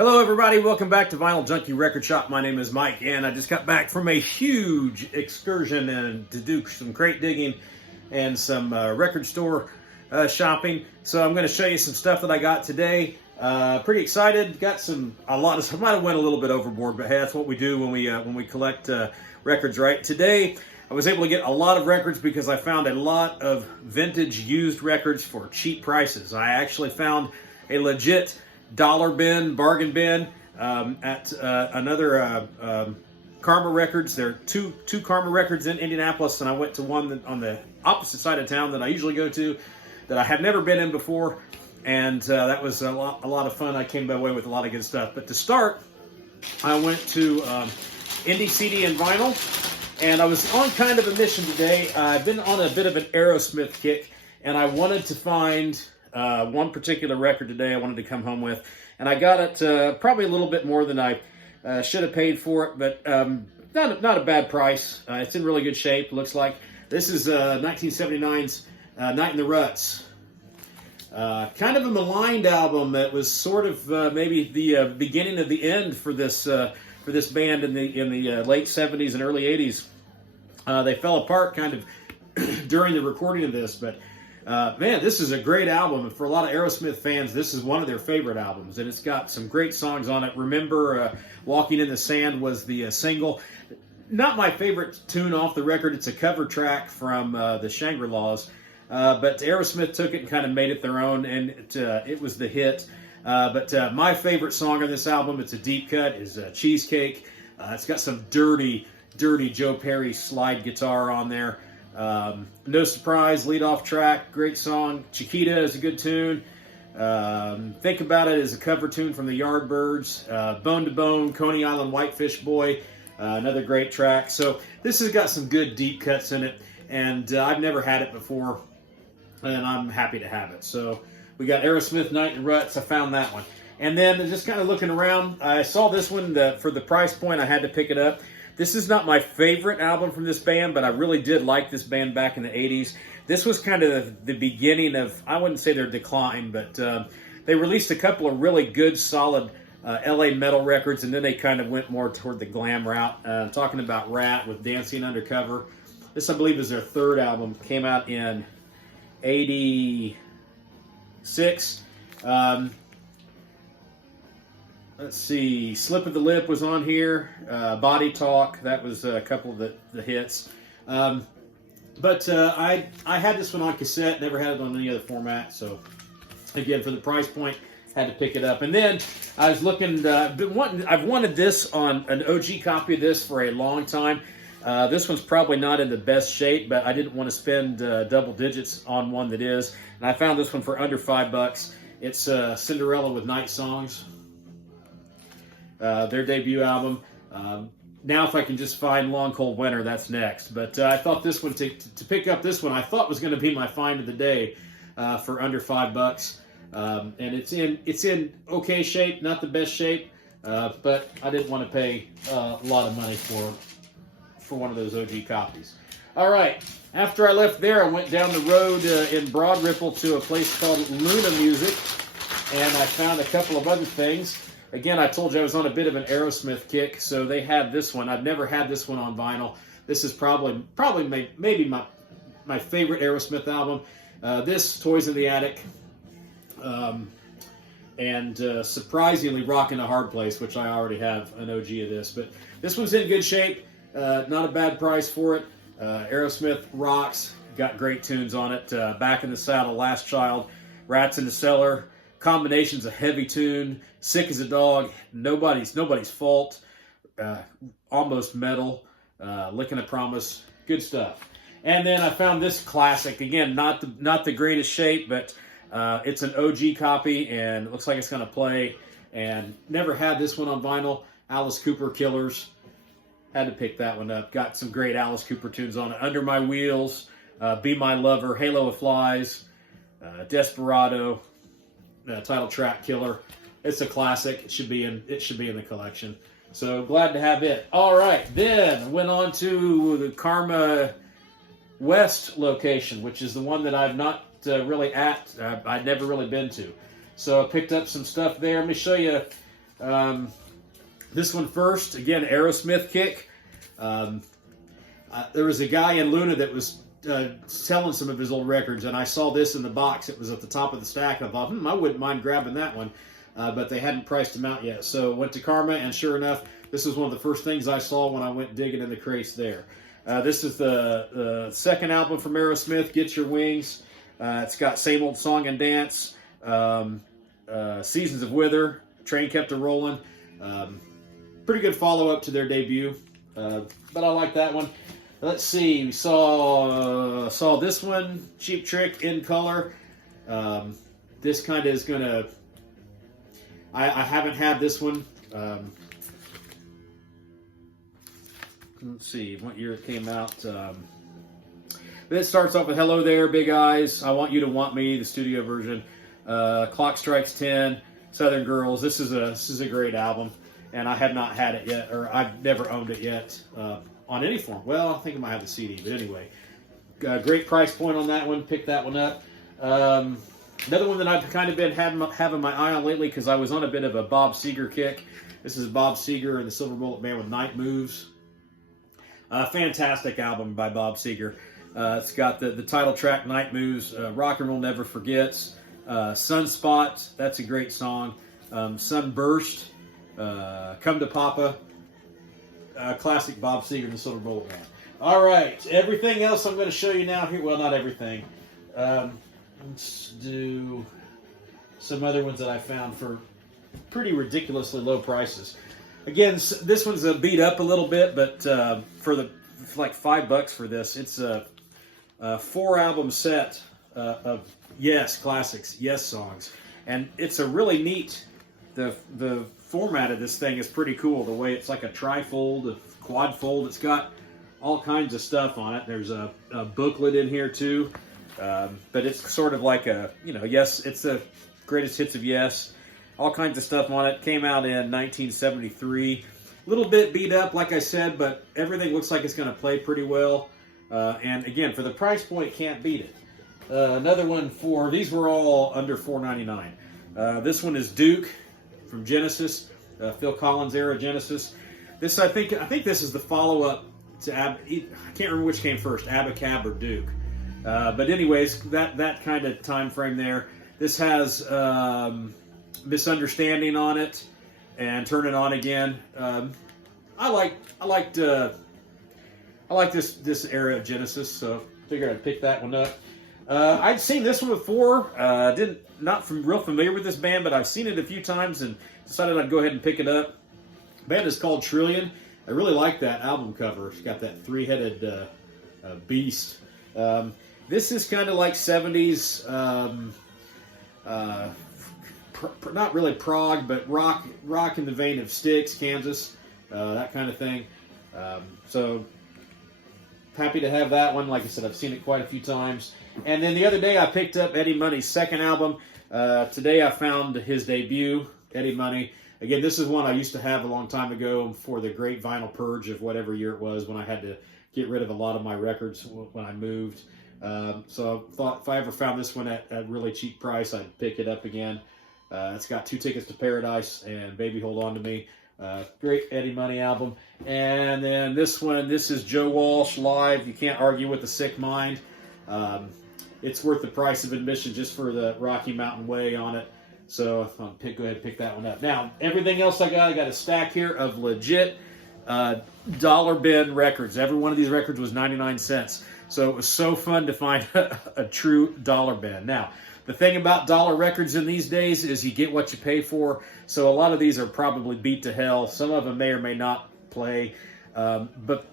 Hello everybody, welcome back to Vinyl Junkie Record Shop. My name is Mike and I just got back from a huge excursion and to do some crate digging and some record store shopping. So I'm going to show you some stuff that I got today. Pretty excited. Got I might have went a little bit overboard, but hey, that's what we do when we collect records, right? Today I was able to get a lot of records because I found a lot of vintage used records for cheap prices. I actually found a legit dollar bin, bargain bin at another Karma Records. There are two Karma Records in Indianapolis, and I went to one on the opposite side of town that I usually go to that I have never been in before, and that was a lot of fun. I came away with a lot of good stuff. But to start, I went to Indy CD and Vinyl, and I was on kind of a mission today. I've been on a bit of an Aerosmith kick, and I wanted to find one particular record today I wanted to come home with, and I got it probably a little bit more than I should have paid for it, but not a bad price. It's in really good shape, looks like. This is 1979's Night in the Ruts. Kind of a maligned album that was sort of maybe the beginning of the end for this band in the late 70s and early 80s. They fell apart kind of during the recording of this, but man, this is a great album, and for a lot of Aerosmith fans, this is one of their favorite albums, and it's got some great songs on it. Remember, Walking in the Sand was the single. Not my favorite tune off the record. It's a cover track from the Shangri-Las, but Aerosmith took it and kind of made it their own, and it was the hit. But my favorite song on this album, it's a deep cut, is Cheesecake. It's got some dirty Joe Perry slide guitar on there. No Surprise, lead off track, great song. Chiquita is a good tune. Think About It is a cover tune from the Yardbirds. Bone to Bone, Coney Island Whitefish Boy, another great track. So this has got some good deep cuts in it, and I've never had it before, and I'm happy to have it. So we got Aerosmith, Night in Ruts. I found that one. And then just kind of looking around, I saw this one for the price point. I had to pick it up. This is not my favorite album from this band, but I really did like this band back in the 80s. This was kind of the beginning of, I wouldn't say their decline, but they released a couple of really good, solid LA metal records, and then they kind of went more toward the glam route. I'm talking about Rat with Dancing Undercover. This, I believe, is their third album. Came out in 86. Let's see, Slip of the Lip was on here. Body Talk, that was a couple of the hits. But I had this one on cassette, never had it on any other format. So, again, for the price point, had to pick it up. And then I was looking, I've wanted this on an OG copy of this for a long time. This one's probably not in the best shape, but I didn't want to spend double digits on one that is. And I found this one for under $5. It's Cinderella with Night Songs. Their debut album. Now if I can just find Long Cold Winter, that's next. But I thought this one, to pick up this one, I thought was going to be my find of the day for under $5. And it's in okay shape, not the best shape, but I didn't want to pay a lot of money for one of those OG copies. All right, after I left there, I went down the road in Broad Ripple to a place called Luna Music, and I found a couple of other things. Again, I told you I was on a bit of an Aerosmith kick, so they had this one. I've never had this one on vinyl. This is maybe my favorite Aerosmith album. This, Toys in the Attic, and surprisingly, Rockin' a Hard Place, which I already have an OG of this. But this one's in good shape, not a bad price for it. Aerosmith rocks, got great tunes on it. Back in the Saddle, Last Child, Rats in the Cellar, combinations of Heavy Tune, Sick as a Dog, Nobody's Fault, Almost Metal, Lickin' a Promise, good stuff. And then I found this classic, again, not the greatest shape, but it's an OG copy, and it looks like it's going to play, and never had this one on vinyl. Alice Cooper, Killers, had to pick that one up. Got some great Alice Cooper tunes on it. Under My Wheels, Be My Lover, Halo of Flies, Desperado, title track Killer. It's a classic. It should be in the collection. So glad to have it. All right, then went on to the Karma West location, which is the one that I've not really I'd never really been to. So I picked up some stuff there. Let me show you This one first, again, Aerosmith kick. There was a guy in Luna that was selling some of his old records, and I saw this in the box. It was at the top of the stack, and I thought, I wouldn't mind grabbing that one, but they hadn't priced them out yet. So went to Karma, and sure enough, this was one of the first things I saw when I went digging in the crates there. This is the second album from Aerosmith, Get Your Wings. It's got Same Old Song and Dance, Seasons of Wither, Train Kept A-Rollin'. Pretty good follow-up to their debut, but I like that one. Let's see, we saw this one, Cheap Trick, In Color. This kind of is going to... I haven't had this one. Let's see what year it came out. It starts off with Hello There, Big Eyes, I Want You to Want Me, the studio version. Clock Strikes 10, Southern Girls. This is a great album, and I have not had it yet, or I've never owned it yet on any form. Well, I think I might have the CD, but anyway. Great price point on that one. Pick that one up. Another one that I've kind of been having my eye on lately because I was on a bit of a Bob Seger kick. This is Bob Seger and the Silver Bullet Band with Night Moves. Fantastic album by Bob Seger. It's got the title track, Night Moves, Rock and Roll Never Forgets, Sunspot, that's a great song, Sunburst, Come to Papa, classic Bob Seger and the Silver Bullet Band. All right, everything else I'm going to show you now here, well, not everything. Let's do some other ones that I found for pretty ridiculously low prices. Again, this one's beat up a little bit, but for like $5 for this, it's a 4-album set of Yes classics, Yes songs, and it's a really neat. The format of this thing is pretty cool. The way it's like a trifold, a quad fold. It's got all kinds of stuff on it. There's a booklet in here too, but it's sort of like a Yes. It's the greatest hits of Yes. All kinds of stuff on it. Came out in 1973. A little bit beat up, like I said, but everything looks like it's going to play pretty well. And again, for the price point, can't beat it. Another one these were all under $4.99. This one is Duke from Genesis, Phil Collins era Genesis. This I think this is the follow-up to I can't remember which came first, Abacab or Duke. But anyways, that kind of time frame there. This has Misunderstanding on it and Turn It On Again. I like this era of Genesis, so figured I'd pick that one up. I'd seen this one before. Not real familiar with this band, but I've seen it a few times and decided I'd go ahead and pick it up. The band is called Trillion. I really like that album cover. It's got that 3-headed beast. This is kind of like 70s, not really prog, but rock in the vein of Styx, Kansas, that kind of thing. So happy to have that one. Like I said, I've seen it quite a few times. And then the other day I picked up Eddie Money's second album. Today I found his debut, Eddie Money. Again, this is one I used to have a long time ago for the great vinyl purge of whatever year it was when I had to get rid of a lot of my records when I moved. So I thought if I ever found this one at a really cheap price, I'd pick it up again. It's got 2 Tickets to Paradise and Baby Hold On to Me. Great Eddie Money album. And then this one, this is Joe Walsh live. You Can't Argue with the Sick Mind. It's worth the price of admission just for the Rocky Mountain Way on it. So I'll go ahead and pick that one up. Now, everything else I got a stack here of legit dollar bin records. Every one of these records was 99 cents. So it was so fun to find a true dollar bin. Now, the thing about dollar records in these days is you get what you pay for. So a lot of these are probably beat to hell. Some of them may or may not play, but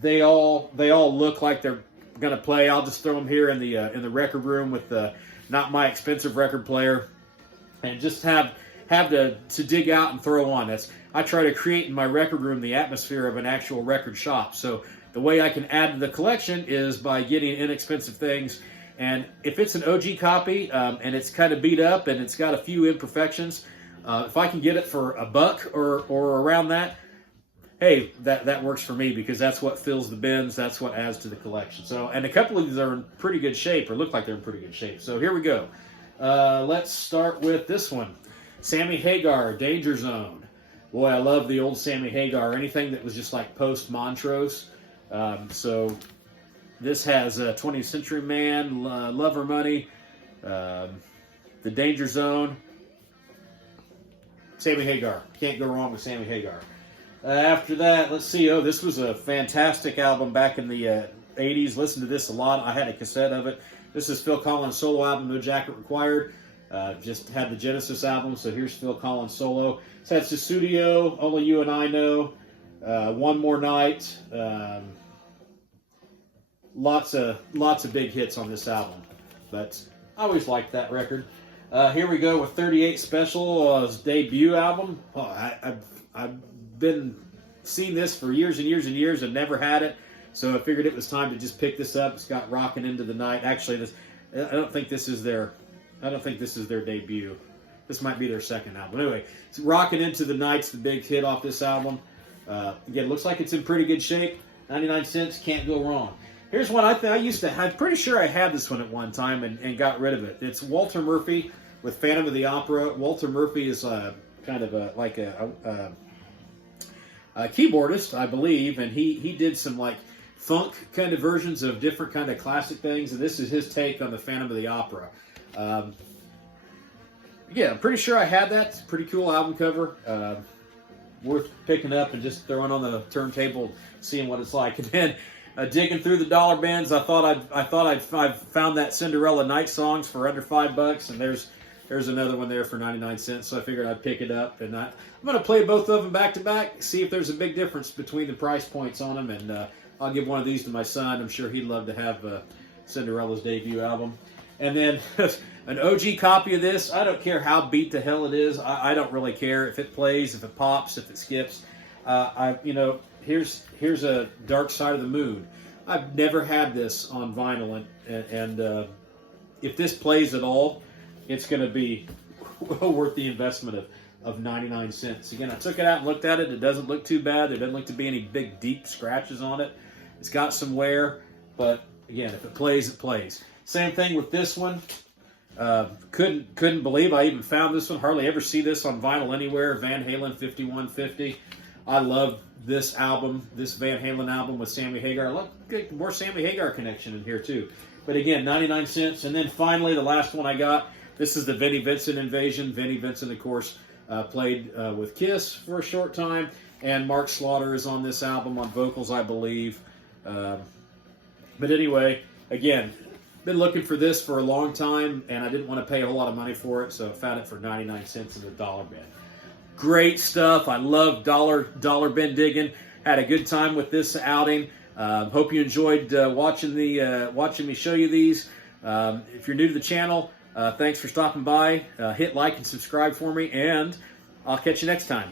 they all look like they're going to play. I'll just throw them here in the record room with the not my expensive record player, and just have to dig out and throw on. I try to create in my record room the atmosphere of an actual record shop. So the way I can add to the collection is by getting inexpensive things. And if it's an OG copy and it's kind of beat up and it's got a few imperfections, if I can get it for $1 or around that, hey, that works for me, because that's what fills the bins. That's what adds to the collection. So, and a couple of these are in pretty good shape, or look like they're in pretty good shape. So here we go. Let's start with this one. Sammy Hagar, Danger Zone. boy, I love the old Sammy Hagar, anything that was just like post-Montrose. So this has 20th Century Man, Lover Money, The Danger Zone, Sammy Hagar. Can't go wrong with Sammy Hagar. After that, let's see. Oh, this was a fantastic album back in the 80s. Listened to this a lot. I had a cassette of it. This is Phil Collins' solo album, No Jacket Required. Just had the Genesis album, so here's Phil Collins solo. So that's the studio, Only You and I Know, One More Night. Lots of big hits on this album, but I always liked that record. Here we go with 38 Special, his debut album. Oh, I've been seeing this for years and years and years and never had it, so I figured it was time to just pick this up. It's got Rockin' Into the Night. Actually, I don't think this is their debut. This might be their second album. Anyway, it's Rockin' Into the Night's the big hit off this album. Again, looks like it's in pretty good shape. 99 cents, can't go wrong. Here's one I used to have. I'm pretty sure I had this one at one time and got rid of it. It's Walter Murphy with Phantom of the Opera. Walter Murphy is kind of a keyboardist, I believe, and he did some like funk kind of versions of different kind of classic things, and this is his take on the Phantom of the Opera. Yeah, I'm pretty sure I had that. It's a pretty cool album cover. Worth picking up and just throwing on the turntable, seeing what it's like. And then digging through the dollar bins, I thought I'd found that Cinderella Night Songs for under $5, and there's another one there for 99 cents. So I figured I'd pick it up, and I'm going to play both of them back to back, see if there's a big difference between the price points on them, and I'll give one of these to my son. I'm sure he'd love to have Cinderella's debut album. And then an OG copy of this. I don't care how beat to hell it is. I don't really care if it plays, if it pops, if it skips. Here's a Dark Side of the Moon. I've never had this on vinyl, and if this plays at all, it's going to be well worth the investment of 99 cents. Again, I took it out and looked at it. It doesn't look too bad. There doesn't look to be any big, deep scratches on it. It's got some wear, but again, if it plays, it plays. Same thing with this one. Couldn't believe I even found this one. Hardly ever see this on vinyl anywhere. Van Halen 5150. I love this album, this Van Halen album with Sammy Hagar. Look, more Sammy Hagar connection in here too. But again, 99 cents. And then finally, the last one I got. This is the Vinnie Vincent Invasion. Vinnie Vincent, of course, played with Kiss for a short time. And Mark Slaughter is on this album on vocals, I believe. But anyway, again, been looking for this for a long time, and I didn't want to pay a whole lot of money for it, so I found it for 99 cents in the dollar bin. Great stuff. I love dollar bin digging. Had a good time with this outing. Hope you enjoyed watching me show you these. If you're new to the channel, thanks for stopping by. Hit like and subscribe for me, and I'll catch you next time.